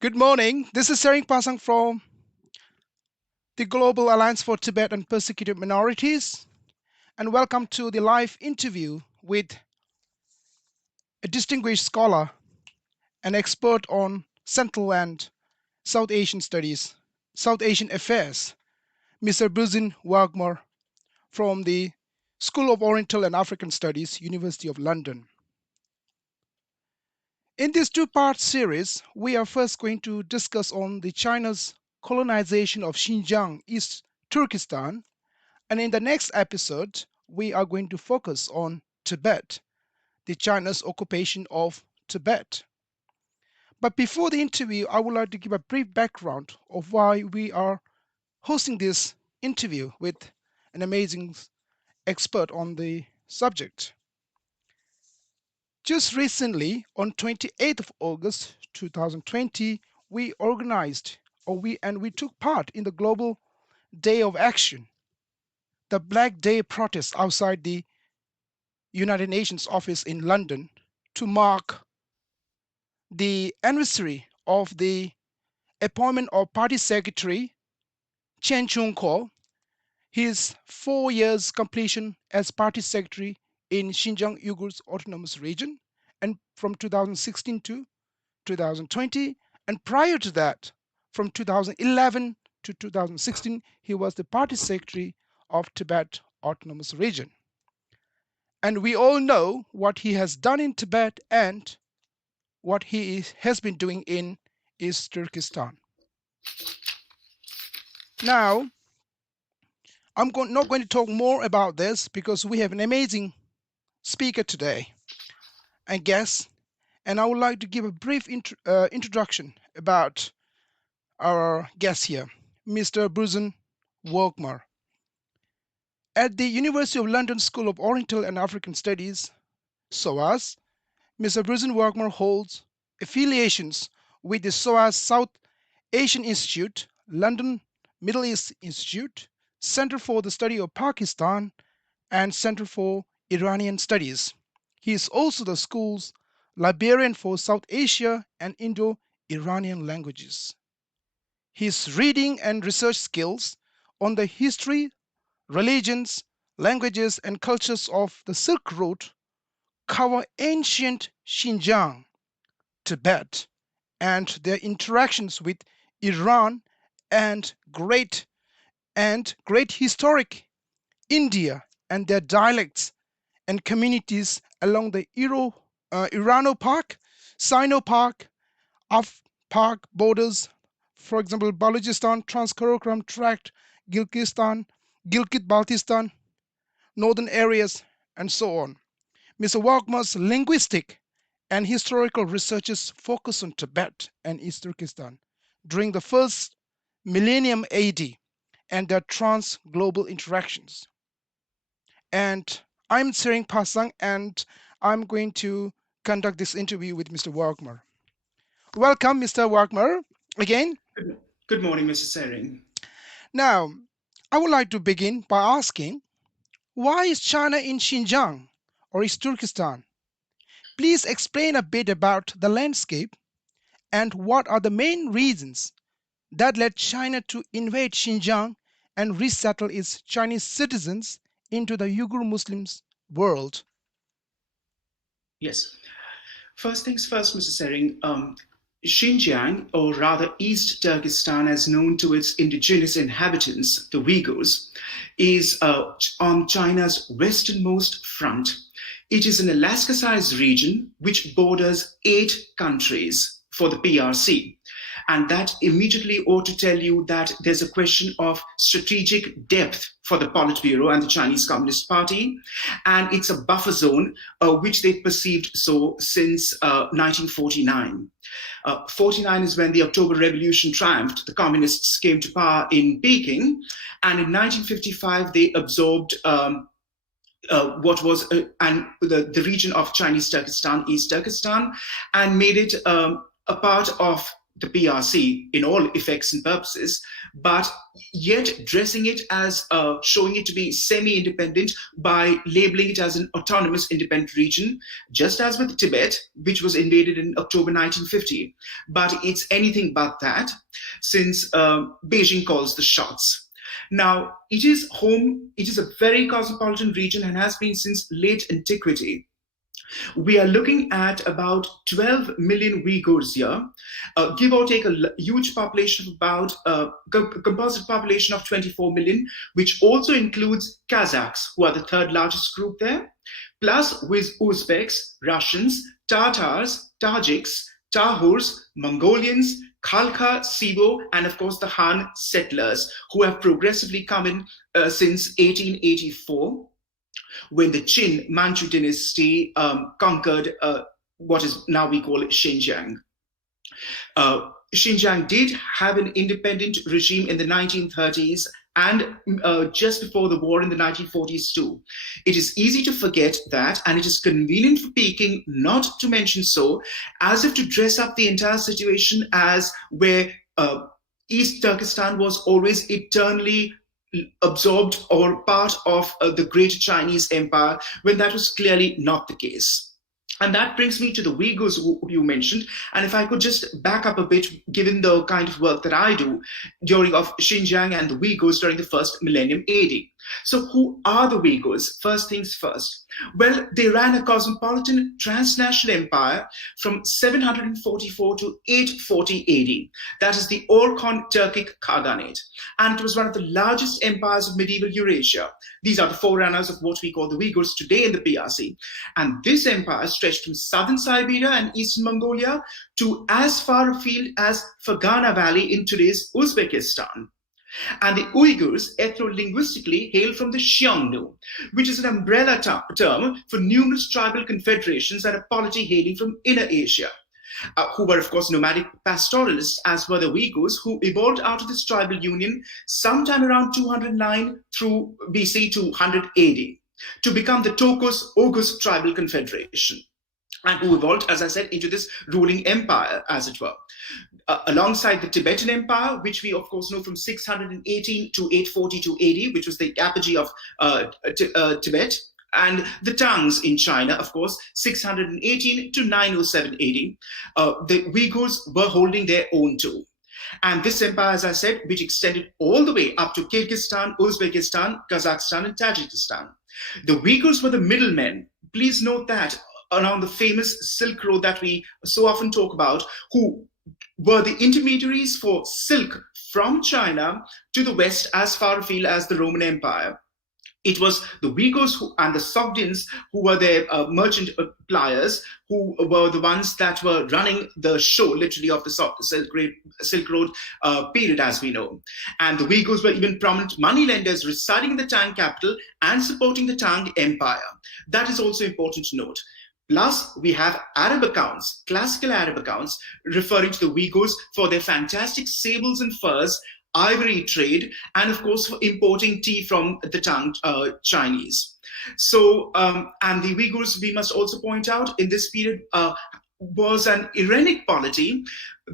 Good morning. This is Sering Pasang from the Global Alliance for Tibet and Persecuted Minorities, and welcome to the live interview with a distinguished scholar and expert on Central and South Asian studies, South Asian affairs, Mr. Burzine Waghmar from the School of Oriental and African Studies, University of London. In this two-part series, we are first going to discuss on the China's colonization of Xinjiang, East Turkestan, and in the next episode, we are going to focus on Tibet, the China's occupation of Tibet. But before the interview, I would like to give a brief background of why we are hosting this interview with an amazing expert on the subject. Just recently, on 28th of August 2020, we organized we took part in the Global Day of Action, the Black Day protest outside the United Nations office in London to mark the anniversary of the appointment of Party Secretary Chen Chung-ko, his 4 years completion as Party Secretary in Xinjiang Uyghurs Autonomous Region, and from 2016 to 2020, and prior to that, from 2011 to 2016, he was the Party Secretary of Tibet Autonomous Region. And we all know what he has done in Tibet and what he has been doing in East Turkestan. Now, I'm not going to talk more about this because we have an amazing speaker today and guest, and I would like to give a brief introduction about our guest here, Mr. Burzine Waghmar. At the University of London School of Oriental and African Studies, SOAS, Mr. Burzine Waghmar holds affiliations with the SOAS South Asian Institute, London Middle East Institute, Center for the Study of Pakistan, and Center for Iranian Studies. He is also the school's librarian for South Asia and Indo-Iranian languages. His reading and research skills on the history, religions, languages, and cultures of the Silk Road cover ancient Xinjiang, Tibet, and their interactions with Iran and great historic India and their dialects and communities along the Irano-Pak, Sino-Pak, Af-Pak borders, for example, Balochistan, Trans-Karakoram Tract, Gilgit-Baltistan, northern areas, and so on. Mr. Waghmar's linguistic and historical researches focus on Tibet and East Turkestan during the first millennium AD and their trans-global interactions. And I'm Sering Pasang, and I'm going to conduct this interview with Mr. Waghmar. Welcome, Mr. Waghmar, again. Good morning, Mr. Sering. Now, I would like to begin by asking, why is China in Xinjiang or East Turkestan? Please explain a bit about the landscape and what are the main reasons that led China to invade Xinjiang and resettle its Chinese citizens into the Uyghur Muslims world. Yes. First things first, Mr. Sering. Xinjiang, or rather East Turkestan as known to its indigenous inhabitants, the Uyghurs, is on China's westernmost front. It is an Alaska-sized region which borders 8 countries for the PRC. And that immediately ought to tell you that there's a question of strategic depth for the Politburo and the Chinese Communist Party. And it's a buffer zone, which they've perceived so since 1949. 49 is when the October Revolution triumphed. The communists came to power in Peking. And in 1955, they absorbed what was the region of Chinese Turkestan, East Turkestan, and made it a part of the PRC in all effects and purposes, but yet dressing it as showing it to be semi-independent by labeling it as an autonomous independent region, just as with Tibet, which was invaded in October 1950. But it's anything but that, since Beijing calls the shots. Now, it is a very cosmopolitan region and has been since late antiquity. We are looking at about 12 million Uyghurs here, give or take a huge population of about composite population of 24 million, which also includes Kazakhs, who are the third largest group there, plus with Uzbeks, Russians, Tatars, Tajiks, Tahurs, Mongolians, Khalkha, Sibo, and of course the Han settlers, who have progressively come in since 1884. When the Qin Manchu dynasty conquered what is now we call Xinjiang. Xinjiang did have an independent regime in the 1930s and just before the war in the 1940s too. It is easy to forget that, and it is convenient for Peking not to mention so, as if to dress up the entire situation as where East Turkestan was always eternally absorbed or part of the Great Chinese Empire, when that was clearly not the case. And that brings me to the Uyghurs who you mentioned. And if I could just back up a bit, given the kind of work that I do during of Xinjiang and the Uyghurs during the first millennium AD. So who are the Uyghurs? First things first. Well, they ran a cosmopolitan transnational empire from 744 to 840 AD. That is the Orkhon Turkic Khaganate. And it was one of the largest empires of medieval Eurasia. These are the forerunners of what we call the Uyghurs today in the PRC. And this empire stretched from southern Siberia and eastern Mongolia to as far afield as Fergana Valley in today's Uzbekistan. And the Uyghurs, ethno-linguistically, hail from the Xiongnu, which is an umbrella term for numerous tribal confederations and a polity hailing from Inner Asia, who were, of course, nomadic pastoralists, as were the Uyghurs, who evolved out of this tribal union sometime around 209 through BC to 100 AD, to become the Tokos-Oghuz tribal confederation, and who evolved, as I said, into this ruling empire, as it were. Alongside the Tibetan Empire, which we of course know from 618 to 842 AD, which was the apogee of Tibet, and the Tangs in China, of course, 618 to 907 AD, the Uyghurs were holding their own too. And this empire, as I said, which extended all the way up to Kyrgyzstan, Uzbekistan, Kazakhstan, and Tajikistan. The Uyghurs were the middlemen. Please note that along the famous Silk Road that we so often talk about, who were the intermediaries for silk from China to the west as far afield as the Roman Empire. It was the Uyghurs and the Sogdians who were their merchant pliers, who were the ones that were running the show, literally, of the Silk Road period, as we know. And the Uyghurs were even prominent moneylenders residing in the Tang capital and supporting the Tang Empire. That is also important to note. Plus, we have Arab accounts, classical Arab accounts, referring to the Uyghurs for their fantastic sables and furs, ivory trade, and of course for importing tea from the Tang Chinese. So, and the Uyghurs, we must also point out, in this period was an Iranic polity,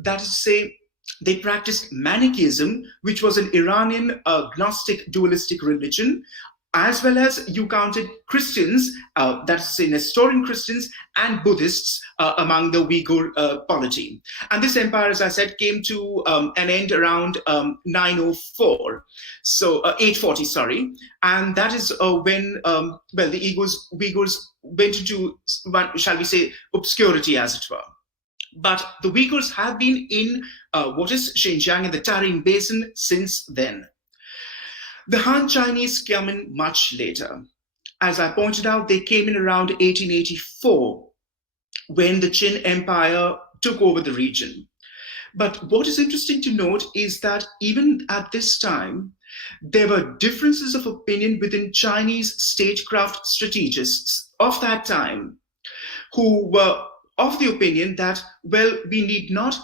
that is to say, they practiced Manichaeism, which was an Iranian Gnostic dualistic religion, as well as you counted Christians, that is to say Nestorian Christians and Buddhists among the Uyghur polity. And this empire, as I said, came to an end around 904, so 840, sorry. And that is when, well, the Uyghurs went into, shall we say, obscurity, as it were. But the Uyghurs have been in what is Xinjiang and the Tarim Basin since then. The Han Chinese came in much later. As I pointed out, they came in around 1884 when the Qin Empire took over the region. But what is interesting to note is that even at this time, there were differences of opinion within Chinese statecraft strategists of that time, who were of the opinion that, well, we need not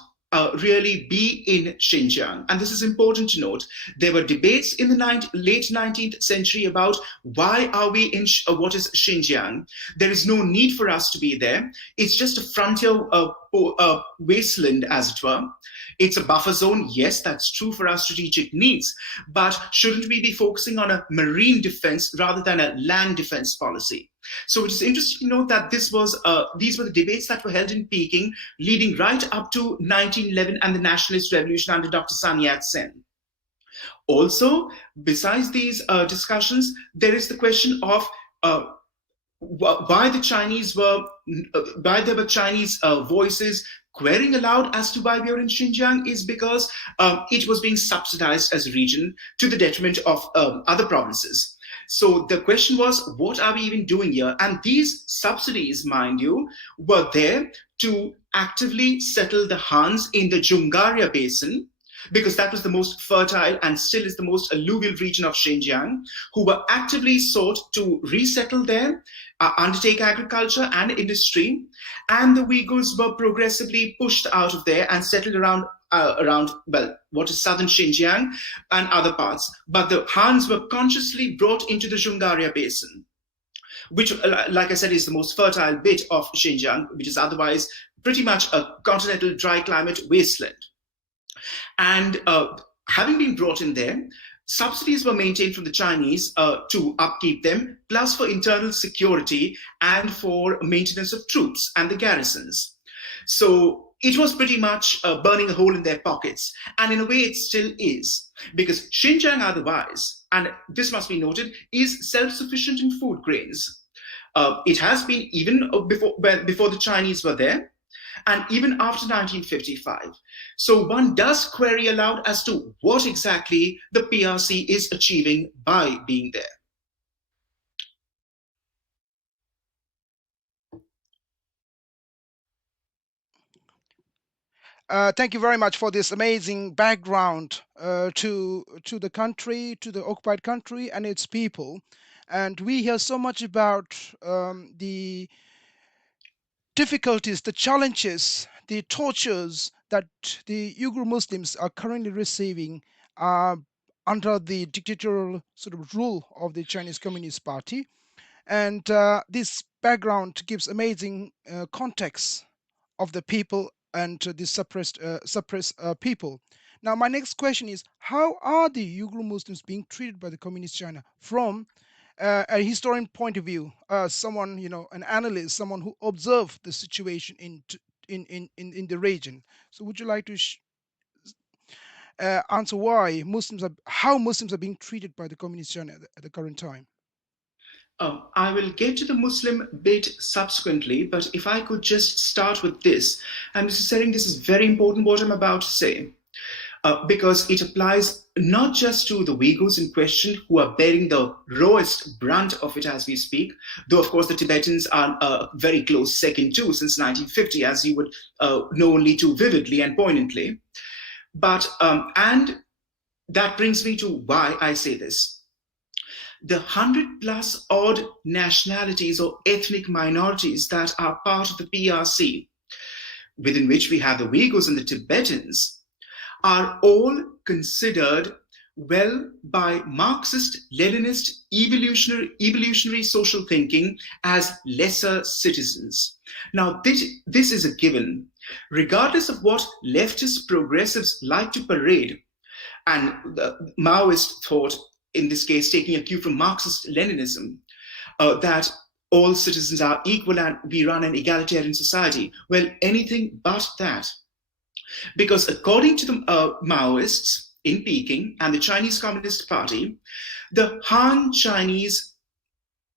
really be in Xinjiang. And this is important to note. There were debates in the late 19th century about why are we in what is Xinjiang? There is no need for us to be there. It's just a frontier wasteland, as it were. It's a buffer zone. Yes, that's true for our strategic needs. But shouldn't we be focusing on a marine defense rather than a land defense policy? So it is interesting to note that these were the debates that were held in Peking, leading right up to 1911 and the nationalist revolution under Dr. Sun Yat-sen. Also, besides these discussions, there is the question of why there were Chinese voices querying aloud as to why we are in Xinjiang is because it was being subsidized as a region to the detriment of other provinces. So the question was, what are we even doing here? And these subsidies, mind you, were there to actively settle the Hans in the Jungaria Basin, because that was the most fertile and still is the most alluvial region of Xinjiang, who were actively sought to resettle there, undertake agriculture and industry, and the Uyghurs were progressively pushed out of there and settled around what is southern Xinjiang and other parts. But the Hans were consciously brought into the Jungaria Basin, which, like I said, is the most fertile bit of Xinjiang, which is otherwise pretty much a continental dry climate wasteland. And having been brought in there, subsidies were maintained from the Chinese to upkeep them, plus for internal security and for maintenance of troops and the garrisons. So it was pretty much burning a hole in their pockets. And in a way, it still is, because Xinjiang otherwise, and this must be noted, is self-sufficient in food grains. It has been even before the Chinese were there, and even after 1955. So one does query aloud as to what exactly the PRC is achieving by being there. Thank you very much for this amazing background to the country, to the occupied country and its people. And we hear so much about the difficulties, the challenges, the tortures that the Uyghur Muslims are currently receiving under the dictatorial sort of rule of the Chinese Communist Party. And this background gives amazing context of the people and the suppressed people. Now, my next question is, how are the Uyghur Muslims being treated by the Communist China from a historian point of view, someone, an analyst, someone who observed the situation in the region? So would you like to answer how Muslims are being treated by the Communist China at the current time? I will get to the Muslim bit subsequently, but if I could just start with this. And Mr. Sering, this is very important what I'm about to say, because it applies not just to the Uyghurs in question, who are bearing the rawest brunt of it as we speak, though of course the Tibetans are a very close second too since 1950, as you would know only too vividly and poignantly. But, and that brings me to why I say this. The 100+ odd nationalities or ethnic minorities that are part of the PRC, within which we have the Uyghurs and the Tibetans, are all considered well by Marxist, Leninist, evolutionary social thinking as lesser citizens. Now, this is a given, regardless of what leftist progressives like to parade, and the Maoist thought, in this case, taking a cue from Marxist Leninism, that all citizens are equal and we run an egalitarian society. Well, anything but that. Because according to the Maoists in Peking and the Chinese Communist Party, the Han Chinese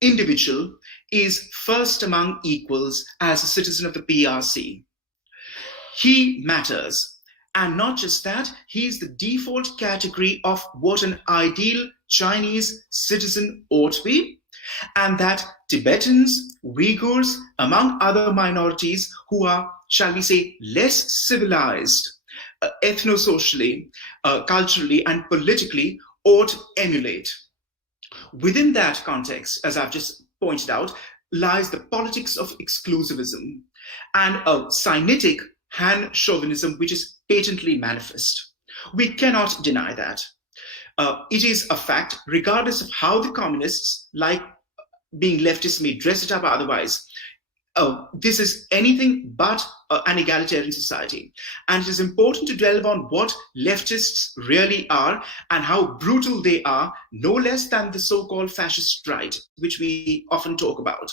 individual is first among equals as a citizen of the PRC. He matters. And not just that, he's the default category of what an ideal Chinese citizen ought to be, and that Tibetans, Uyghurs, among other minorities who are, shall we say, less civilized ethno-socially, culturally, and politically ought to emulate. Within that context, as I've just pointed out, lies the politics of exclusivism and a Sinitic Han chauvinism, which is patently manifest. We cannot deny that. It is a fact, regardless of how the communists, like being leftists, may dress it up otherwise. this is anything but an egalitarian society. And it is important to delve on what leftists really are and how brutal they are, no less than the so-called fascist right, which we often talk about.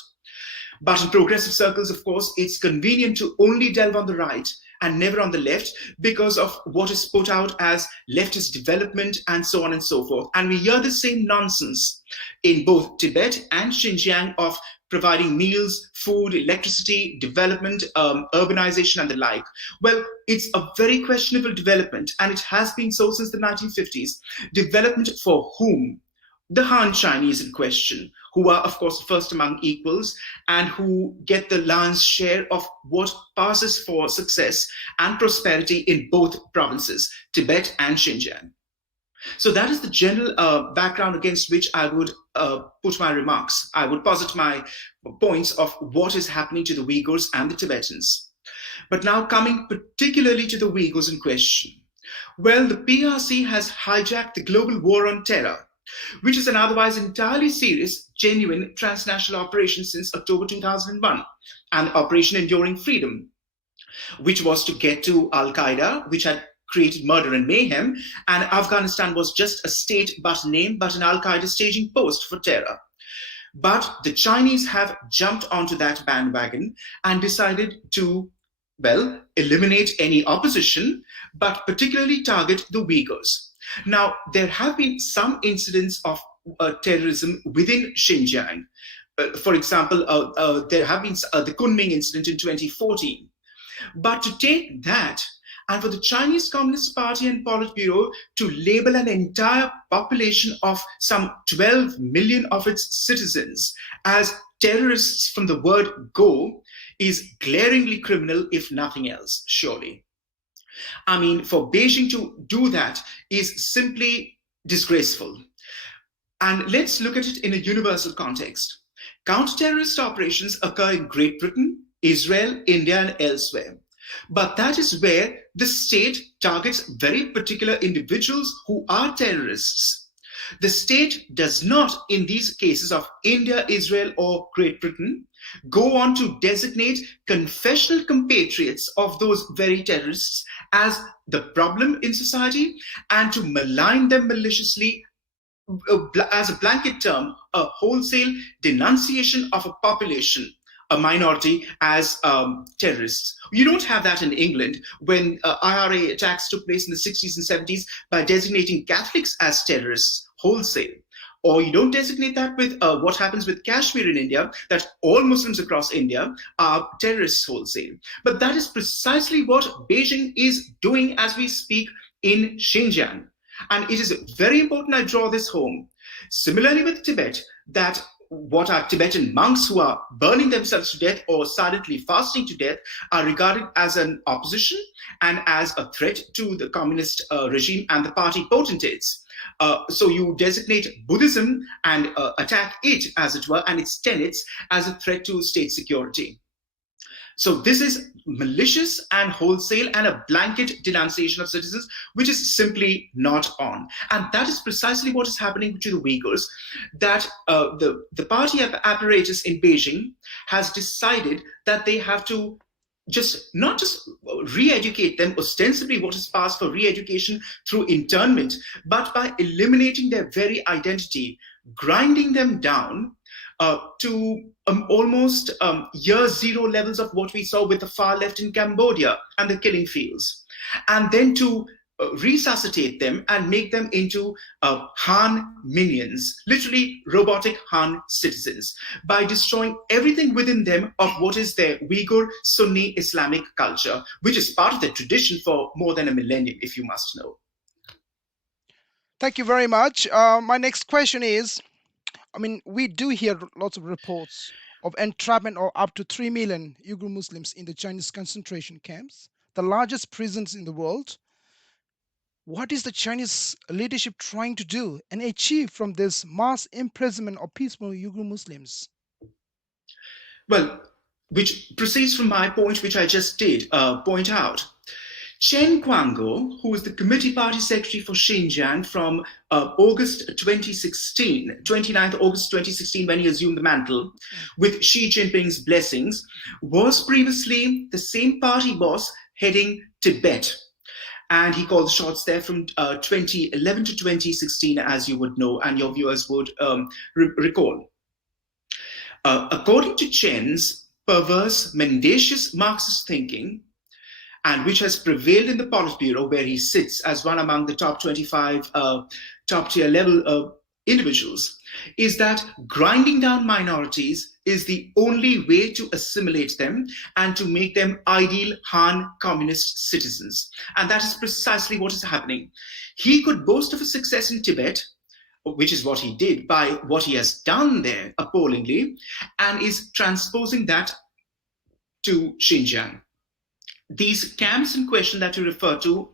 But in progressive circles, of course, it's convenient to only delve on the right and never on the left because of what is put out as leftist development and so on and so forth. And we hear the same nonsense in both Tibet and Xinjiang of providing meals, food, electricity, development, urbanization, and the like. Well, it's a very questionable development, and it has been so since the 1950s. Development for whom? The Han Chinese in question, who are, of course, first among equals and who get the lion's share of what passes for success and prosperity in both provinces, Tibet and Xinjiang. So that is the general background against which I would put my remarks. I would posit my points of what is happening to the Uyghurs and the Tibetans. But now coming particularly to the Uyghurs in question. Well, the PRC has hijacked the global war on terror, which is an otherwise entirely serious, genuine transnational operation since October 2001, an Operation Enduring Freedom, which was to get to Al-Qaeda, which had created murder and mayhem, and Afghanistan was just a state but name, but an Al-Qaeda staging post for terror. But the Chinese have jumped onto that bandwagon and decided to, well, eliminate any opposition, but particularly target the Uyghurs. Now, there have been some incidents of terrorism within Xinjiang. For example, there have been the Kunming incident in 2014. But to take that and for the Chinese Communist Party and Politburo to label an entire population of some 12 million of its citizens as terrorists from the word go is glaringly criminal, if nothing else, surely. I mean, for Beijing to do that is simply disgraceful. And let's look at it in a universal context. Counter-terrorist operations occur in Great Britain, Israel, India, and elsewhere. But that is where the state targets very particular individuals who are terrorists. The state does not, in these cases of India, Israel, or Great Britain, go on to designate confessional compatriots of those very terrorists as the problem in society and to malign them maliciously as a blanket term, a wholesale denunciation of a population, a minority, as terrorists. You don't have that in England when IRA attacks took place in the 60s and 70s by designating Catholics as terrorists wholesale. Or you don't designate that with what happens with Kashmir in India, that all Muslims across India are terrorists wholesale. But that is precisely what Beijing is doing as we speak in Xinjiang. And it is very important I draw this home. Similarly with Tibet, that what are Tibetan monks who are burning themselves to death or silently fasting to death are regarded as an opposition and as a threat to the communist regime and the party potentates. So you designate Buddhism and attack it, as it were, and its tenets as a threat to state security. So this is malicious and wholesale and a blanket denunciation of citizens, which is simply not on. And that is precisely what is happening to the Uyghurs, that the party apparatus in Beijing has decided that they have to not just re-educate them, ostensibly what is passed for re-education through internment, but by eliminating their very identity, grinding them down to almost year zero levels of what we saw with the far left in Cambodia and the killing fields. And then to resuscitate them and make them into Han minions, literally robotic Han citizens, by destroying everything within them of what is their Uyghur Sunni Islamic culture, which is part of their tradition for more than a millennium, if you must know. Thank you very much. My next question is, I mean, we do hear lots of reports of entrapment of up to 3 million Uyghur Muslims in the Chinese concentration camps, the largest prisons in the world. What is the Chinese leadership trying to do and achieve from this mass imprisonment of peaceful Uyghur Muslims? Well, which proceeds from my point, which I just did point out. Chen Guangguo, who was the committee party secretary for Xinjiang from August 2016, 29th August 2016, when he assumed the mantle, with Xi Jinping's blessings, was previously the same party boss heading Tibet. And he called the shots there from 2011 to 2016, as you would know, and your viewers would recall. According to Chen's perverse, mendacious Marxist thinking, and which has prevailed in the Politburo, where he sits as one among the top 25 top-tier level individuals, is that grinding down minorities is the only way to assimilate them and to make them ideal Han communist citizens. And that is precisely what is happening. He could boast of a success in Tibet, which is what he did by what he has done there appallingly, and is transposing that to Xinjiang. These camps in question that you refer to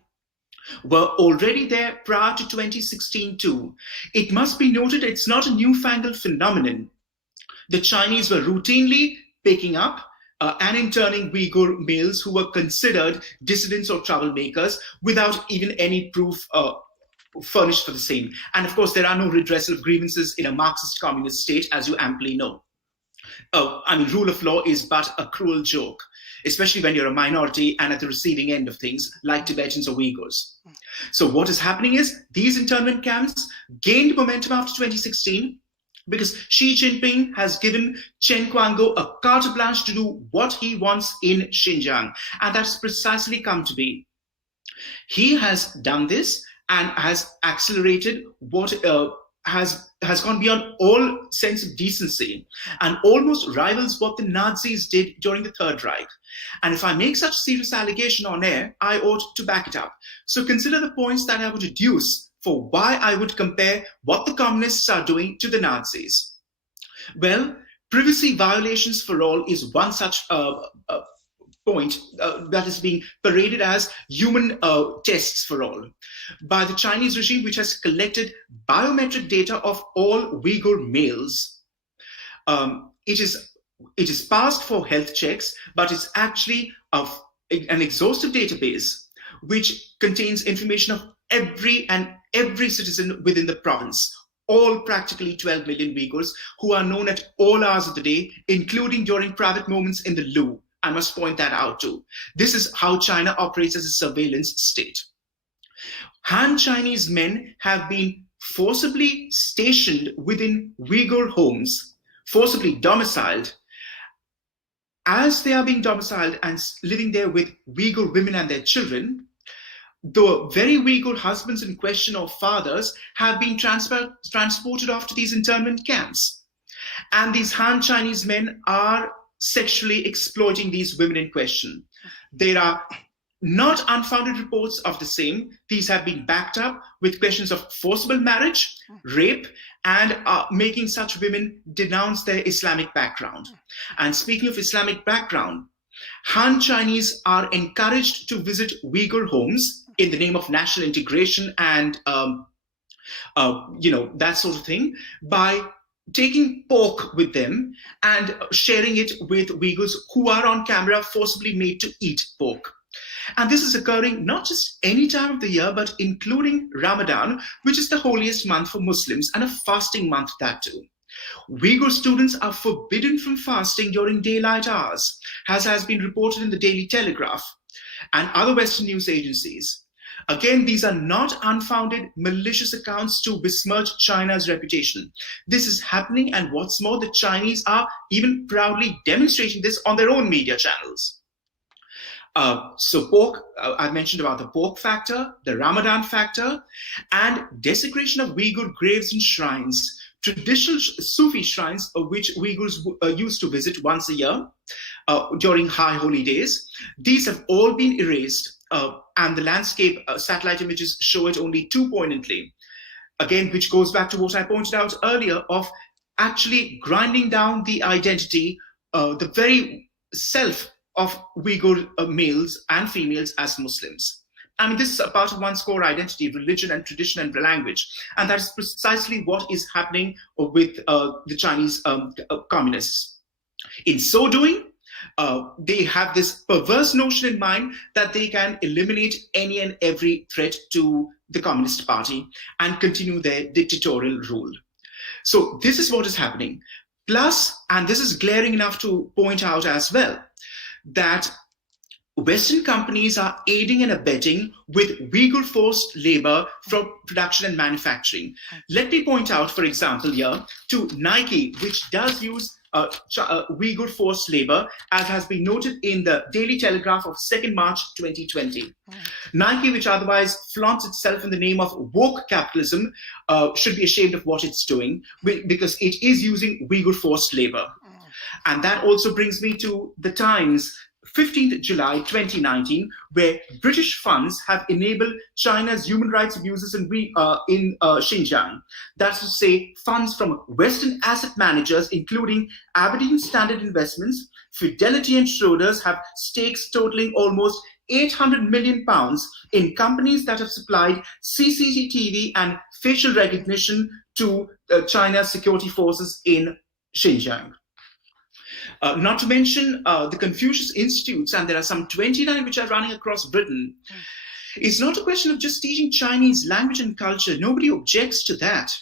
were already there prior to 2016 too. It must be noted it's not a newfangled phenomenon. The Chinese were routinely picking up and interning Uyghur males who were considered dissidents or troublemakers without even any proof furnished for the same. And of course, there are no redressal of grievances in a Marxist communist state, as you amply know. I mean, rule of law is but a cruel joke, especially when you're a minority and at the receiving end of things, like Tibetans or Uyghurs. So what is happening is these internment camps gained momentum after 2016 because Xi Jinping has given Chen Guangguo a carte blanche to do what he wants in Xinjiang. And that's precisely come to be. He has done this and has accelerated what has gone beyond all sense of decency and almost rivals what the Nazis did during the Third Reich. And if I make such serious allegation on air, I ought to back it up. So consider the points that I would adduce for why I would compare what the communists are doing to the Nazis. Well, privacy violations for all is one such point that is being paraded as human tests for all by the Chinese regime, which has collected biometric data of all Uyghur males. It is passed for health checks, but it's actually an exhaustive database which contains information of every citizen within the province, all practically 12 million Uyghurs who are known at all hours of the day, including during private moments in the loo. I must point that out too. This is how China operates as a surveillance state. Han Chinese men have been forcibly stationed within Uyghur homes, forcibly domiciled. As they are being domiciled and living there with Uyghur women and their children, the very Uyghur husbands in question or fathers have been transported off to these internment camps. And these Han Chinese men are sexually exploiting these women in question. There are not unfounded reports of the same. These have been backed up with questions of forcible marriage, rape, and making such women denounce their Islamic background. And speaking of Islamic background, Han Chinese are encouraged to visit Uyghur homes in the name of national integration and that sort of thing by taking pork with them and sharing it with Uyghurs who are on camera forcibly made to eat pork. And this is occurring not just any time of the year, but including Ramadan, which is the holiest month for Muslims and a fasting month that too. Uyghur students are forbidden from fasting during daylight hours, as has been reported in the Daily Telegraph and other Western news agencies. Again, these are not unfounded, malicious accounts to besmirch China's reputation. This is happening, and what's more, the Chinese are even proudly demonstrating this on their own media channels. So pork, I mentioned about the pork factor, the Ramadan factor, and desecration of Uyghur graves and shrines, traditional Sufi shrines of which Uyghurs used to visit once a year during high holy days. These have all been erased. And the landscape satellite images show it only too poignantly. Again, which goes back to what I pointed out earlier of actually grinding down the identity, the very self of Uyghur males and females as Muslims. I mean, this is a part of one's core identity, religion and tradition and language. And that is precisely what is happening with the Chinese communists. In so doing, They have this perverse notion in mind that they can eliminate any and every threat to the Communist Party and continue their dictatorial rule. So this is what is happening. Plus, and this is glaring enough to point out as well, that Western companies are aiding and abetting with Uyghur forced labor from production and manufacturing. Let me point out, for example, here to Nike, which does use Uyghur forced labor, as has been noted in the Daily Telegraph of 2nd March 2020. Nike, which otherwise flaunts itself in the name of woke capitalism, should be ashamed of what it's doing because it is using Uyghur forced labor. And that also brings me to the Times, 15th July 2019, where British funds have enabled China's human rights abuses in Xinjiang. That's to say, funds from Western asset managers, including Aberdeen Standard Investments, Fidelity and Schroders, have stakes totaling almost £800 million in companies that have supplied CCTV and facial recognition to China's security forces in Xinjiang. Not to mention the Confucius Institutes, and there are some 29 which are running across Britain. It's not a question of just teaching Chinese language and culture. Nobody objects to that.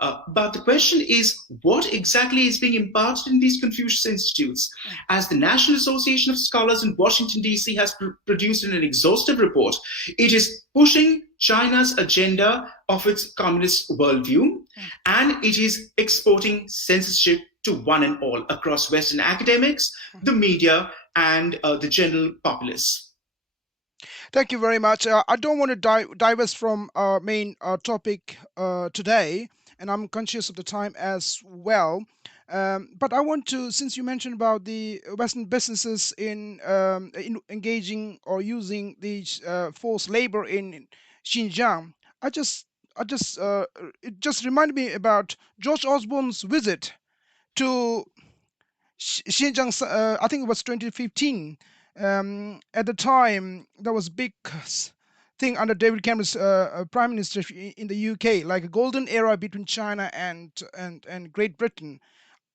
But the question is, what exactly is being imparted in these Confucius Institutes? As the National Association of Scholars in Washington, D.C. has produced in an exhaustive report, it is pushing China's agenda of its communist worldview, and it is exporting censorship to one and all across Western academics, the media, and the general populace. Thank you very much. I don't want to divest from our main topic today, and I'm conscious of the time as well. But I want to, since you mentioned about the Western businesses in engaging or using these forced labor in Xinjiang, it just reminded me about George Osborne's visit to Xinjiang. I think it was 2015. At the time, there was a big thing under David Cameron's prime minister in the UK, like a golden era between China and Great Britain.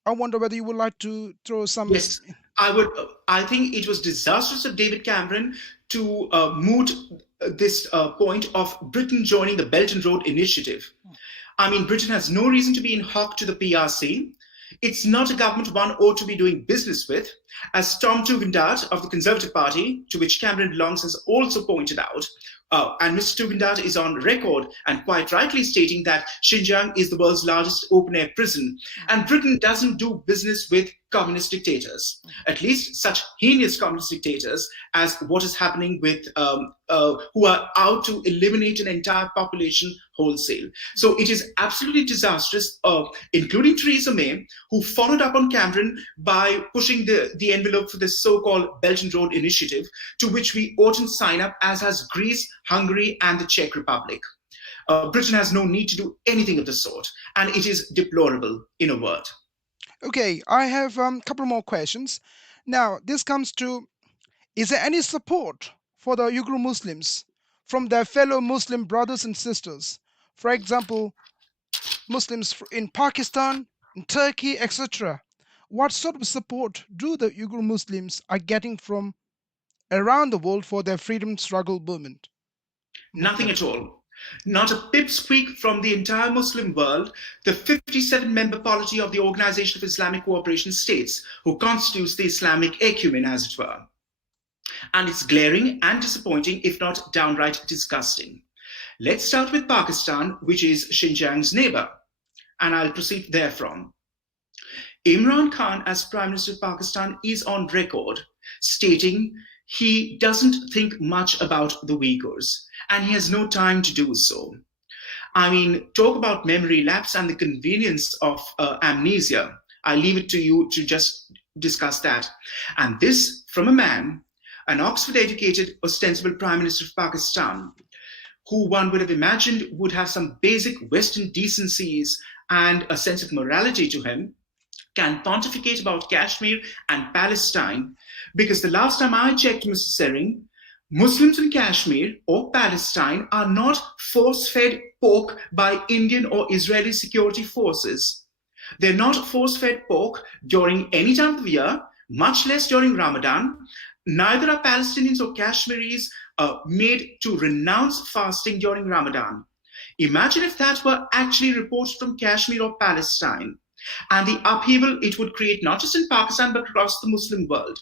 I wonder whether you would like to throw some. Yes, I would. I think it was disastrous of David Cameron to moot this point of Britain joining the Belt and Road Initiative. I mean, Britain has no reason to be in hock to the PRC. It's not a government one ought to be doing business with, as Tom Tugendhat of the Conservative Party, to which Cameron belongs, has also pointed out. And Mr. Tugendhat is on record and quite rightly stating that Xinjiang is the world's largest open-air prison. And Britain doesn't do business with communist dictators, at least such heinous communist dictators as what is happening with who are out to eliminate an entire population wholesale. So it is absolutely disastrous, including Theresa May, who followed up on Cameron by pushing the envelope for this so-called Belt and Road Initiative, to which we oughtn't sign up, as has Greece, Hungary, and the Czech Republic. Britain has no need to do anything of the sort, and it is deplorable, in a word. Okay, I have a couple more questions. Now, this comes to, is there any support for the Uyghur Muslims from their fellow Muslim brothers and sisters? For example, Muslims in Pakistan, in Turkey, etc. What sort of support do the Uyghur Muslims are getting from around the world for their freedom struggle movement? Nothing at all. Not a pipsqueak from the entire Muslim world, the 57-member polity of the Organization of Islamic Cooperation States, who constitutes the Islamic ecumen, as it were. And it's glaring and disappointing, if not downright disgusting. Let's start with Pakistan, which is Xinjiang's neighbor, and I'll proceed therefrom. Imran Khan, as Prime Minister of Pakistan, is on record stating he doesn't think much about the Uyghurs, and he has no time to do so. I mean, talk about memory lapse and the convenience of amnesia. I leave it to you to just discuss that. And this from a man, an Oxford-educated, ostensible Prime Minister of Pakistan, who one would have imagined would have some basic Western decencies and a sense of morality to him, can pontificate about Kashmir and Palestine, because the last time I checked, Mr. Sering, Muslims in Kashmir or Palestine are not force-fed pork by Indian or Israeli security forces. They're not force-fed pork during any time of the year, much less during Ramadan. Neither are Palestinians or Kashmiris made to renounce fasting during Ramadan. Imagine if that were actually reported from Kashmir or Palestine, and the upheaval it would create not just in Pakistan but across the Muslim world.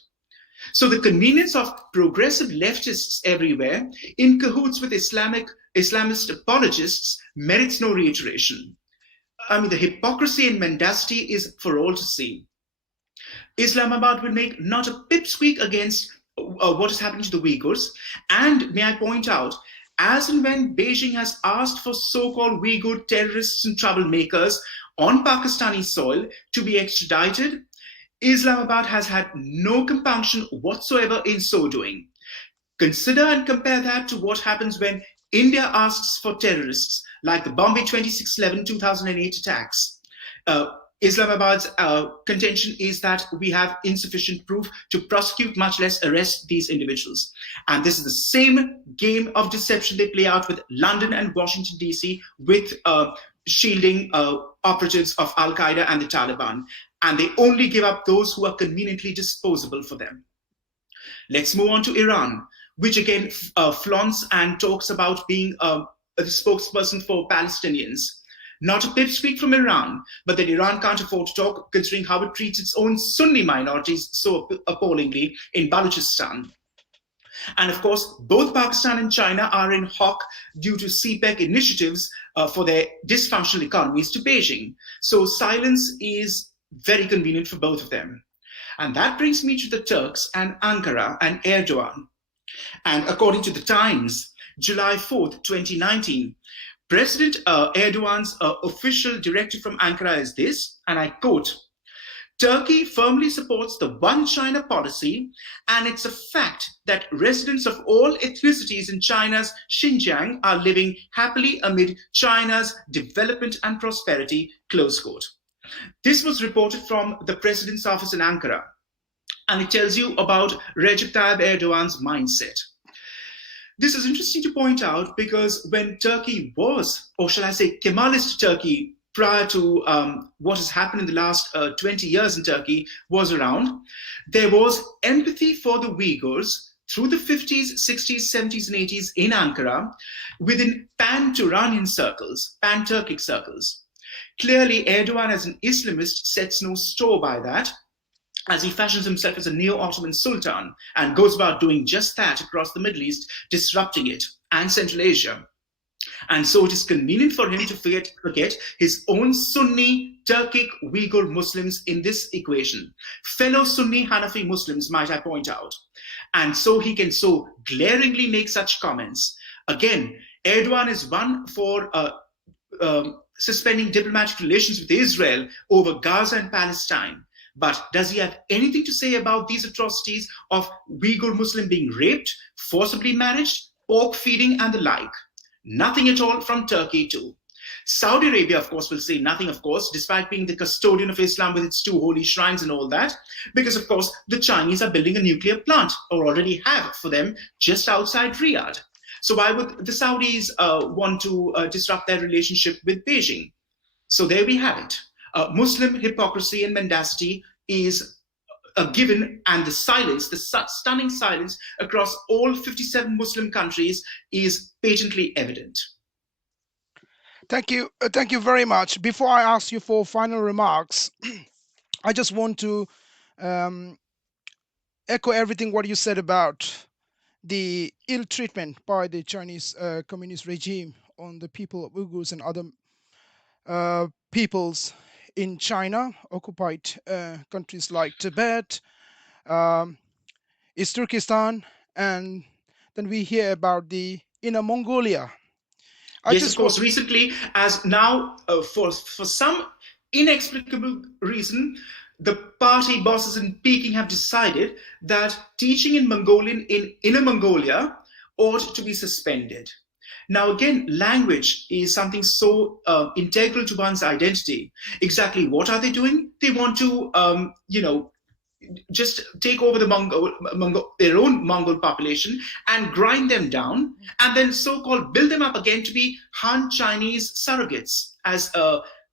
So the convenience of progressive leftists everywhere in cahoots with Islamist apologists merits no reiteration. I mean, the hypocrisy and mendacity is for all to see. Islamabad will make not a pipsqueak against what is happening to the Uyghurs. And may I point out, as and when Beijing has asked for so-called Uyghur terrorists and troublemakers on Pakistani soil to be extradited, Islamabad has had no compunction whatsoever in so doing. Consider and compare that to what happens when India asks for terrorists, like the Bombay 26/11 2008 attacks. Islamabad's contention is that we have insufficient proof to prosecute, much less arrest these individuals. And this is the same game of deception they play out with London and Washington, D.C., with shielding operatives of Al-Qaeda and the Taliban. And they only give up those who are conveniently disposable for them. Let's move on to Iran, which again flaunts and talks about being a spokesperson for Palestinians. Not a pipsqueak from Iran, but that Iran can't afford to talk considering how it treats its own Sunni minorities so appallingly in Balochistan. And of course, both Pakistan and China are in hock due to CPEC initiatives for their dysfunctional economies to Beijing. So silence is very convenient for both of them. And that brings me to the Turks and Ankara and Erdogan. And according to the Times, July 4th, 2019, President Erdogan's official directive from Ankara is this, and I quote, "Turkey firmly supports the One China policy, and it's a fact that residents of all ethnicities in China's Xinjiang are living happily amid China's development and prosperity," close quote. This was reported from the president's office in Ankara, and it tells you about Recep Tayyip Erdogan's mindset. This is interesting to point out because when Turkey was, or shall I say Kemalist Turkey, prior to what has happened in the last 20 years in Turkey was around, there was empathy for the Uyghurs through the 50s, 60s, 70s, and 80s in Ankara within pan-Turanian circles, pan-Turkic circles. Clearly, Erdogan as an Islamist sets no store by that, as he fashions himself as a neo-Ottoman sultan and goes about doing just that across the Middle East, disrupting it, and Central Asia. And so it is convenient for him to forget his own Sunni, Turkic, Uyghur Muslims in this equation. Fellow Sunni Hanafi Muslims, might I point out. And so he can so glaringly make such comments. Again, Erdogan is one for suspending diplomatic relations with Israel over Gaza and Palestine. But does he have anything to say about these atrocities of Uyghur Muslim being raped, forcibly married, pork feeding, and the like? Nothing at all from Turkey too. Saudi Arabia, of course, will say nothing, of course, despite being the custodian of Islam with its 2 holy shrines and all that, because, of course, the Chinese are building a nuclear plant, or already have for them, just outside Riyadh. So why would the Saudis want to disrupt their relationship with Beijing? So there we have it. Muslim hypocrisy and mendacity is a given, and the silence, the stunning silence across all 57 Muslim countries is patently evident. Thank you very much. Before I ask you for final remarks, I just want to echo everything what you said about the ill treatment by the Chinese communist regime on the people of Uyghurs and other peoples in China, occupied countries like Tibet, East Turkestan, and then we hear about the Inner Mongolia. Yes, of course, recently, as now for some inexplicable reason, the party bosses in Peking have decided that teaching in Mongolian in Inner Mongolia ought to be suspended. Now, again, language is something so integral to one's identity. Exactly what are they doing? They want to, just take over their own Mongol population and grind them down, and then so-called build them up again to be Han Chinese surrogates as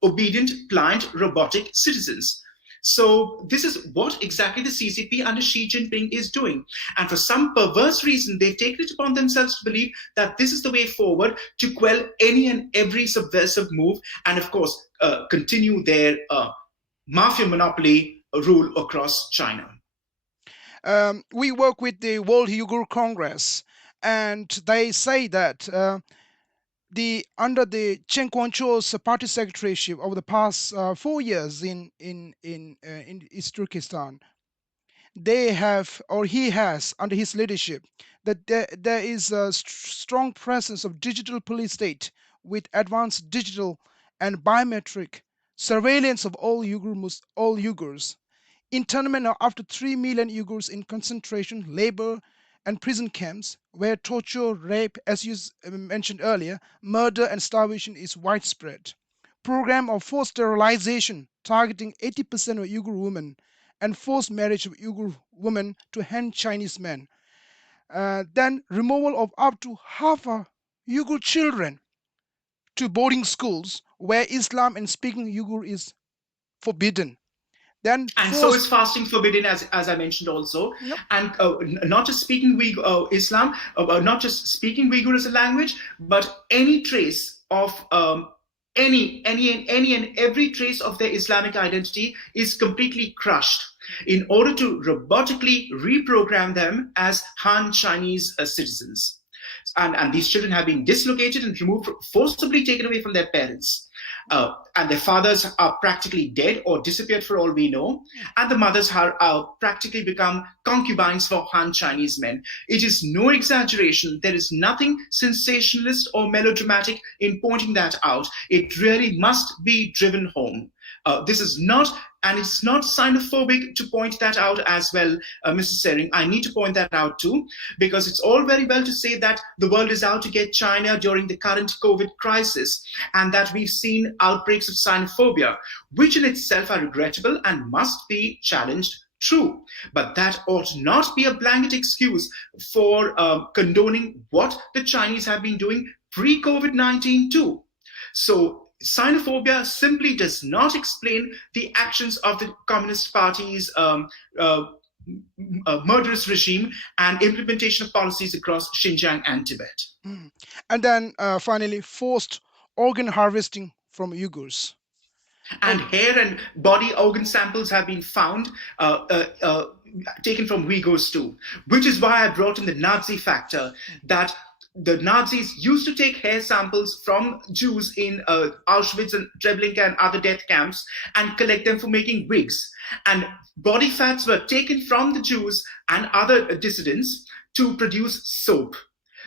obedient, pliant, robotic citizens. So this is what exactly the CCP under Xi Jinping is doing. And for some perverse reason, they've taken it upon themselves to believe that this is the way forward to quell any and every subversive move, and of course, continue their mafia monopoly rule across China. We work with the World Uyghur Congress, and they say that under the Chen Guangzhou's party secretaryship over the past 4 years in East Turkestan, they have, or he has, under his leadership, that there is a strong presence of digital police state with advanced digital and biometric surveillance of all Uyghurs. Internment of up to 3 million Uyghurs in concentration, labor, and prison camps, where torture, rape, as you mentioned earlier, murder and starvation is widespread. Program of forced sterilization targeting 80% of Uyghur women, and forced marriage of Uyghur women to Han Chinese men. Then removal of up to half of Uyghur children to boarding schools where Islam and speaking Uyghur is forbidden. Then and so is fasting forbidden, as I mentioned also. Yep. And not just speaking Islam, not just speaking Uyghur as a language, but any trace of any and every trace of their Islamic identity is completely crushed in order to robotically reprogram them as Han Chinese citizens. And these children have been dislocated and removed, forcibly taken away from their parents. And their fathers are practically dead or disappeared for all we know. And the mothers are practically become concubines for Han Chinese men. It is no exaggeration. There is nothing sensationalist or melodramatic in pointing that out. It really must be driven home. This is not, and it's not xenophobic to point that out as well, Mrs. Sering. I need to point that out too, because it's all very well to say that the world is out to get China during the current COVID crisis, and that we've seen outbreaks of xenophobia, which in itself are regrettable and must be challenged. True, but that ought not be a blanket excuse for condoning what the Chinese have been doing pre-COVID-19 too. So xenophobia simply does not explain the actions of the Communist Party's murderous regime and implementation of policies across Xinjiang and Tibet. And then finally, forced organ harvesting from Uyghurs. And hair and body organ samples have been found, taken from Uyghurs too, which is why I brought in the Nazi factor, that the Nazis used to take hair samples from Jews in Auschwitz and Treblinka and other death camps and collect them for making wigs. And body fats were taken from the Jews and other dissidents to produce soap.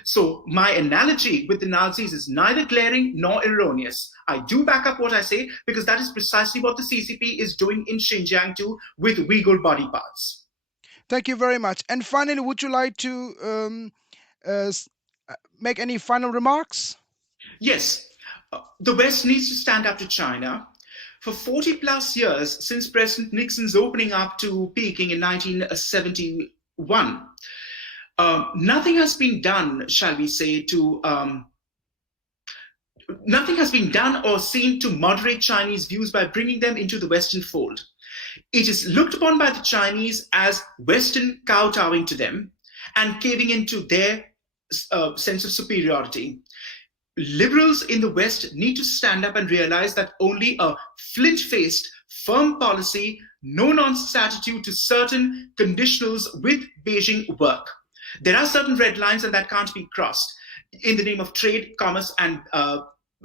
So my analogy with the Nazis is neither glaring nor erroneous. I do back up what I say, because that is precisely what the CCP is doing in Xinjiang too with Uyghur body parts. Thank you very much. And finally, would you like to make any final remarks? Yes, the West needs to stand up to China. For 40 plus years, since President Nixon's opening up to Peking in 1971, nothing has been done, shall we say, nothing has been done or seen to moderate Chinese views by bringing them into the Western fold. It is looked upon by the Chinese as Western kowtowing to them and caving into their sense of superiority. Liberals in the West need to stand up and realize that only a flint-faced, firm policy, no-nonsense attitude to certain conditionals with Beijing work. There are certain red lines, and that can't be crossed in the name of trade, commerce, and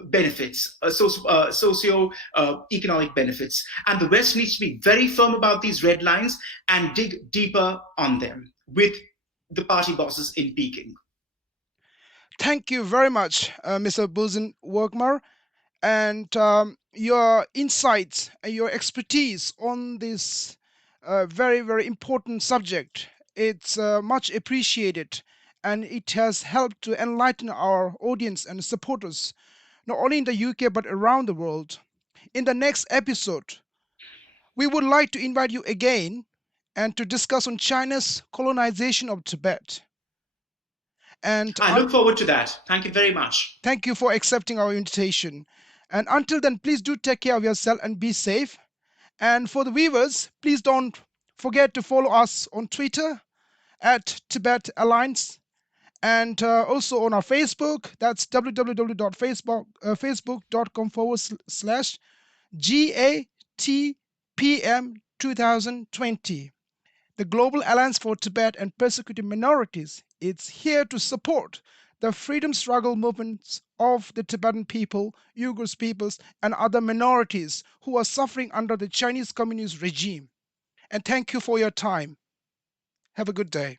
benefits, socio-economic benefits. And the West needs to be very firm about these red lines and dig deeper on them with the party bosses in Peking. Thank you very much, Mr. Burzine Waghmar, and your insights and your expertise on this very, very important subject. It's much appreciated, and it has helped to enlighten our audience and supporters, not only in the UK but around the world. In the next episode, we would like to invite you again and to discuss on China's colonization of Tibet. And I look forward to that. Thank you very much. Thank you for accepting our invitation. And until then, please do take care of yourself and be safe. And for the viewers, please don't forget to follow us on Twitter at Tibet Alliance, and also on our Facebook. That's www.facebook.com/GATPM2020. The Global Alliance for Tibet and Persecuted Minorities. It's here to support the freedom struggle movements of the Tibetan people, Uyghurs peoples, and other minorities who are suffering under the Chinese Communist regime. And thank you for your time. Have a good day.